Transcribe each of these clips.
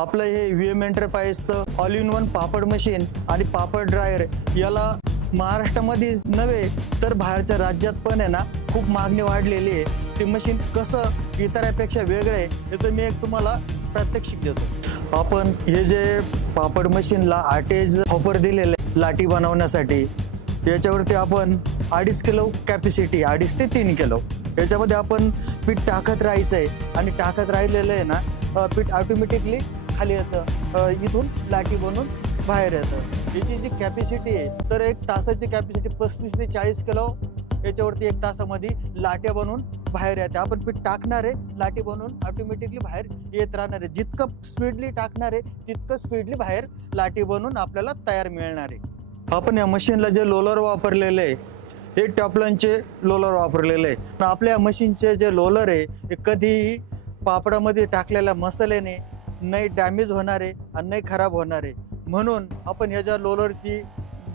आपलं हे व्हीएम एंटरप्राइजचं all in one papad machine आणि पापड ड्रायर याला महाराष्ट्रामध्ये नव्हे तर बाहेरच्या राज्यात पण आहे ना खूप मागणी वाढलेली आहे। ते मशीन कसं इतरांपेक्षा वेगळं आहे हे तर मी एक तुम्हाला प्रात्यक्षिक देतो। आपण हे जे पापड मशीनला आटेज हॉपर दिलेलं आहे लाटी बनवण्यासाठी, याच्यावरती आपण 2.5 किलो कॅपॅसिटी, 2.5 ते 3 किलो याच्यामध्ये आपण पीठ टाकत राहायचं आहे आणि टाकत राहिलेलं आहे ना पीठ ऑटोमॅटिकली खाली येतं, इथून लाटी बनून बाहेर येतं। याची जी कॅपॅसिटी आहे तर एक तासाची कॅपॅसिटी 35 ते 40 किलो याच्यावरती 1 तासामध्ये लाट्या बनवून बाहेर येते। आपण पीठ टाकणार आहे, लाटी बनवून ऑटोमॅटिकली बाहेर येत राहणार आहे। जितकं स्पीडली टाकणार आहे तितकं स्पीडली बाहेर लाटी बनवून आपल्याला तयार मिळणार आहे। आपण या मशीनला जे लोलर वापरलेले आहे हे टॉपलनचे लोलर वापरलेले आहे। आपल्या मशीनचे जे लोलर आहे हे कधीही पापडामध्ये टाकलेल्या मसाल्याने नाही डॅमेज होणार आहे आणि नाही खराब होणार आहे, म्हणून आपण ह्या ज्या लोलरची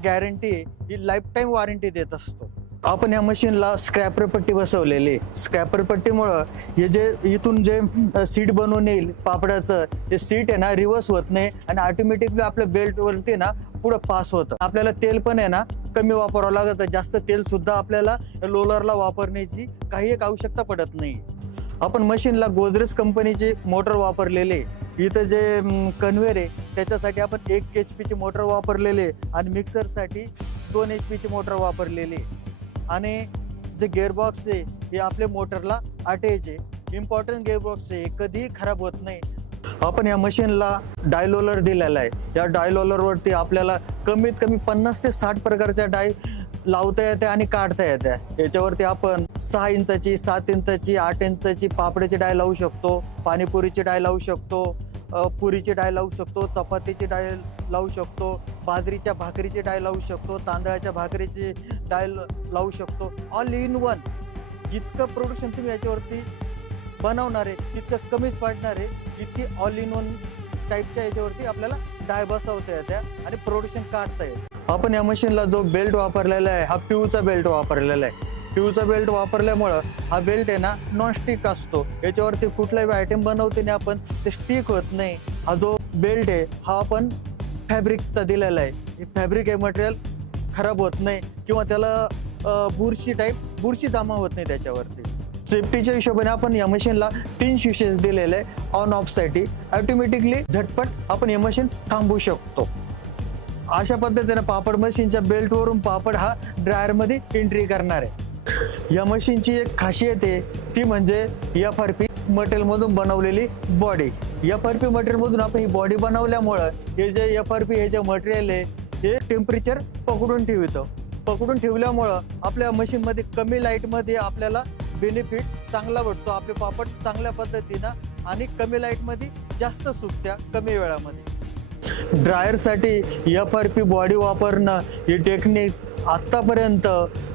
गॅरंटी आहे ही लाईफ टाईम वॉरंटी देत असतो। आपण या मशीनला स्क्रॅपर पट्टी बसवलेली, स्क्रॅपर पट्टीमुळं हे जे इथून जे सीट बनवून येईल पापडाचं हे सीट आहे ना रिवर्स होत नाही आणि ऑटोमॅटिकली आपल्या बेल्टवरती ना पुढं पास होतं। आपल्याला तेल पण आहे ना कमी वापरावं लागतं, जास्त तेल सुद्धा आपल्याला लोलरला वापरण्याची काही एक आवश्यकता पडत नाही। आपण मशीनला गोदरेज कंपनीची मोटर वापरलेले, इथं जे कन्व्हेअर आहे त्याच्यासाठी आपण 1 HP ची मोटर वापरलेले आणि मिक्सरसाठी 2 HP ची मोटर वापरलेली आणि जे गेअरबॉक्स आहे हे आपल्या मोटरला अटॅच आहे। इम्पॉर्टंट गेअरबॉक्स आहे, कधीही खराब होत नाही। आपण या मशीनला डायलोलर दिलेला आहे, या डायलोलरवरती आपल्याला कमीत कमी 50 ते 60 प्रकारच्या डाय लावता येते आणि काढता येते। याच्यावरती आपण 6 इंचाची, 7 इंचाची, 8 इंचाची पापडीची डाय लावू शकतो, पाणीपुरीची डाय लावू शकतो, पुरीची डाय लावू शकतो, चपातीची डाय लावू शकतो, बाजरीच्या भाकरीची डाय लावू शकतो, तांदळाच्या भाकरीची डाय लावू शकतो। ऑल इन वन जितकं प्रोडक्शन तुम्ही याच्यावरती बनवणार आहे तितकं कमीच पडणार आहे, इतकी ऑल इन वन टाईपच्या याच्यावरती आपल्याला डाय बसवता येत्या आणि प्रोडक्शन काढता येते। आपण या मशीनला जो बेल्ट वापरलेला आहे हा PU बेल्ट वापरलेला आहे। PU बेल्ट वापरल्यामुळं हा बेल्ट आहे ना नॉन स्टिक असतो, याच्यावरती कुठलाही आयटम बनवते ना आपण ते स्टिक होत नाही। हा जो बेल्ट आहे हा आपण फॅब्रिकचा दिलेला आहे, हे फॅब्रिक हे मटेरियल खराब होत नाही किंवा त्याला बुरशी जमा होत नाही त्याच्यावरती। सेफ्टीच्या हिशोबाने आपण या मशीनला 3 स्विचेस दिलेले आहे ऑन ऑफ साठी, ऑटोमॅटिकली झटपट आपण हे मशीन थांबवू शकतो। अशा पद्धतीने पापड मशीनच्या बेल्टवरून पापड हा ड्रायर मध्ये एंट्री करणार आहे। या मशीनची एक खासियत आहे ती म्हणजे FRP मटेरियल मधून बनवलेली बॉडी। FRP मटेरियल मधून आपण ही बॉडी बनवल्यामुळं हे जे FRP हे जे मटेरियल आहे हे टेम्परेचर पकडून ठेवल्यामुळं आपल्या मशीन मध्ये कमी लाईट मध्ये आपल्याला बेनिफिट चांगला भेटतो। आपले पापड चांगल्या पद्धतीनं आणि कमी लाईट मध्ये जास्त सुकत्या कमी वेळामध्ये। ड्रायर साठी FRP बॉडी वापरणं ही टेक्निक आतापर्यंत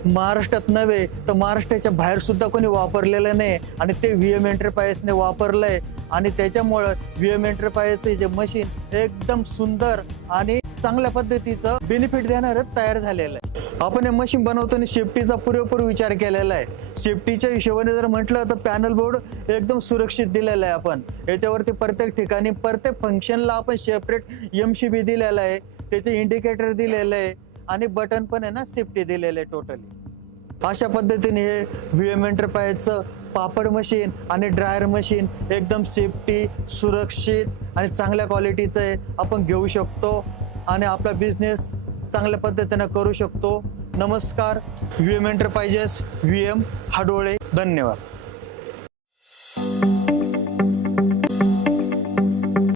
महाराष्ट्रात नव्हे तर महाराष्ट्राच्या बाहेर सुद्धा कोणी वापरलेलं नाही आणि ते व्हीएम एंटरप्राइजने वापरलंय आणि त्याच्यामुळं व्हीएम एंटरप्राइजचे जे मशीन एकदम सुंदर आणि चांगल्या पद्धतीचं बेनिफिट देणारं तयार झालेलं आहे। आपण हे मशीन बनवताना सेफ्टीचा पुरेपूर विचार केलेला आहे। सेफ्टीच्या हिशोबाने जर म्हटलं तर पॅनल बोर्ड एकदम सुरक्षित दिलेला आहे। आपण याच्यावरती प्रत्येक ठिकाणी प्रत्येक फंक्शनला आपण सेपरेट MCB दिलेला आहे, त्याचे इंडिकेटर दिलेलं आहे आणि बटन पण आहे ना सेफ्टी दिलेलं आहे टोटली। अशा पद्धतीने हे व्हीएम एंटरप्राइजचं पापड मशीन आणि ड्रायर मशीन एकदम सेफ्टी, सुरक्षित आणि चांगल्या क्वालिटीचं आहे, आपण घेऊ शकतो आणि आपला बिझनेस चांगल्या पद्धतीने करू शकतो। नमस्कार, व्हीएम एंटरप्राइजेस, व्हीएम हाडोळे, धन्यवाद।